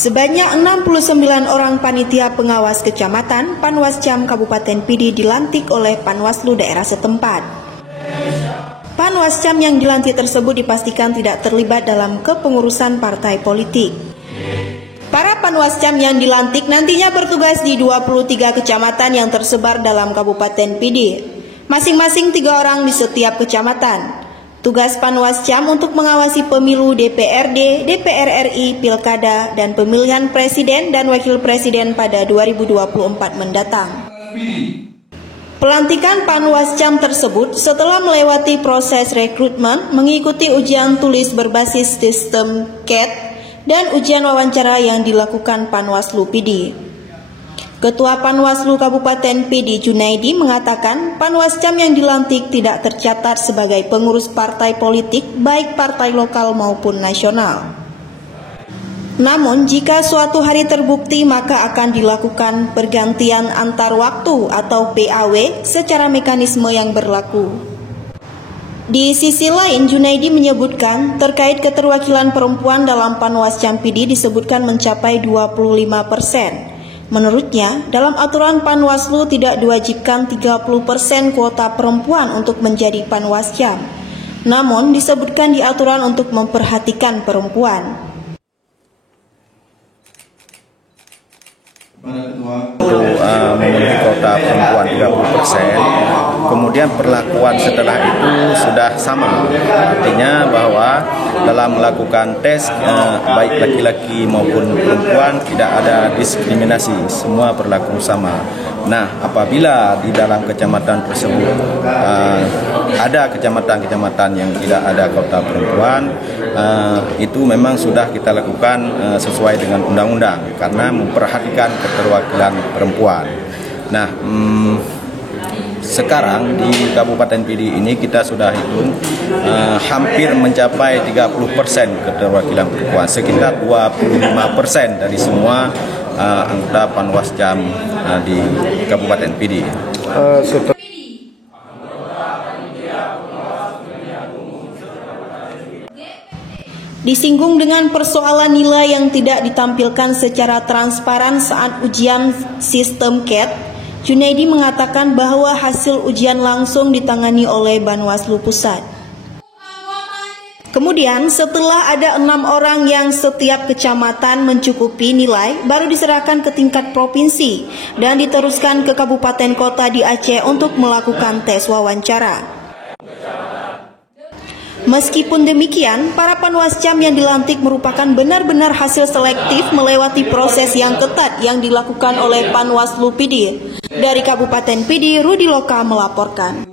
Sebanyak 69 orang panitia pengawas kecamatan Panwascam Kabupaten Pidi dilantik oleh Panwaslu daerah setempat. Panwascam yang dilantik tersebut dipastikan tidak terlibat dalam kepengurusan partai politik. Para Panwascam yang dilantik nantinya bertugas di 23 kecamatan yang tersebar dalam Kabupaten Pidi. Masing-masing 3 orang di setiap kecamatan. Tugas Panwascam untuk mengawasi pemilu DPRD, DPR RI, Pilkada, dan pemilihan Presiden dan Wakil Presiden pada 2024 mendatang. Pelantikan Panwascam tersebut setelah melewati proses rekrutmen, mengikuti ujian tulis berbasis sistem CAT, dan ujian wawancara yang dilakukan Panwaslu Pidi. Ketua Panwaslu Kabupaten Pidi Junaidi mengatakan Panwascam yang dilantik tidak tercatat sebagai pengurus partai politik baik partai lokal maupun nasional. Namun jika suatu hari terbukti maka akan dilakukan pergantian antar waktu atau PAW secara mekanisme yang berlaku. Di sisi lain, Junaidi menyebutkan terkait keterwakilan perempuan dalam Panwascam Pidi disebutkan mencapai 25%. Menurutnya, dalam aturan Panwaslu tidak diwajibkan 30% kuota perempuan untuk menjadi Panwascam. Namun disebutkan di aturan untuk memperhatikan perempuan. Memenuhi kuota perempuan 30%, kemudian perlakuan setelah itu sudah sama, artinya bahwa dalam melakukan tes baik laki-laki maupun perempuan tidak ada diskriminasi, semua berlaku sama. Nah, apabila di dalam kecamatan tersebut ada kecamatan-kecamatan yang tidak ada kuota perempuan, itu memang sudah kita lakukan sesuai dengan undang-undang karena memperhatikan keterwakilan perempuan. Nah, sekarang di Kabupaten Pidi ini kita sudah hitung hampir mencapai 30% keterwakilan perempuan, sekitar 25% dari semua anggota Panwascam di Kabupaten Pidi. Disinggung dengan persoalan nilai yang tidak ditampilkan secara transparan saat ujian sistem CAT, Junaidi mengatakan bahwa hasil ujian langsung ditangani oleh Panwaslu Pusat. Kemudian setelah ada 6 orang yang setiap kecamatan mencukupi nilai, baru diserahkan ke tingkat provinsi dan diteruskan ke kabupaten kota di Aceh untuk melakukan tes wawancara. Meskipun demikian, para Panwascam yang dilantik merupakan benar-benar hasil selektif melewati proses yang ketat yang dilakukan oleh Panwaslu Pidi. Dari Kabupaten Pidi, Rudi Loka melaporkan.